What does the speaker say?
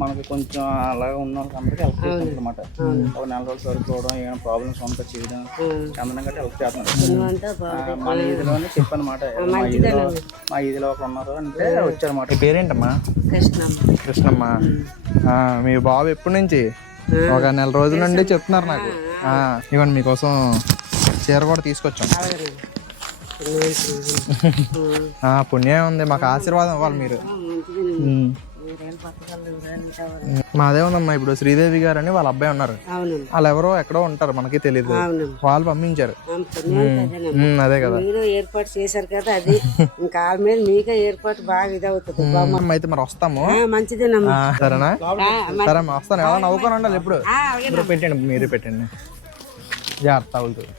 మనకి కొంచెం అలాగే ఉన్న వాళ్ళకి హెల్ప్ చేస్తుంది అనమాట. ఒక నెల రోజులు సరిపోవడం, ఏమైనా ప్రాబ్లమ్స్ ఉంటే చేయడం, అందరం గట్టి హెల్ప్ చేస్తున్నారు. మన ఈదిలోనే చెప్పనమాట. మా ఈదిలో ఒకరు ఉన్నారు అంటే వచ్చారన్నమాట. పేరేంటమ్మా? కృష్ణమ్మ. మీ బాబు ఎప్పటి నుంచి? ఒక నెల రోజుల నుండి చెప్తున్నారు నాకు. ఇవ్వండి, మీకోసం చీర కూడా తీసుకొచ్చాం. పుణ్యం ఉంది, మాకు ఆశీర్వాదం ఇవ్వాలి మీరు. మాదే ఉందమ్మా. ఇప్పుడు శ్రీదేవి గారు అని వాళ్ళ అబ్బాయి ఉన్నారు, వాళ్ళు ఎవరో ఎక్కడో ఉంటారు, మనకి తెలియదు, వాళ్ళు పంపించారు. అదే కదా ఏర్పాటు చేశారు కదా, అది ఇంకా మీద మీకే ఏర్పాటు బాగా ఇదవుతుంది. అయితే మరి వస్తాము. మంచిదేనమ్మా. సరేనా? సరే అమ్మా, వస్తాను. ఎలా నవ్వుకొని ఉండాలి ఎప్పుడు. పెట్టండి, మీరు పెట్టండి. జాగ్రత్త అవుతుంది.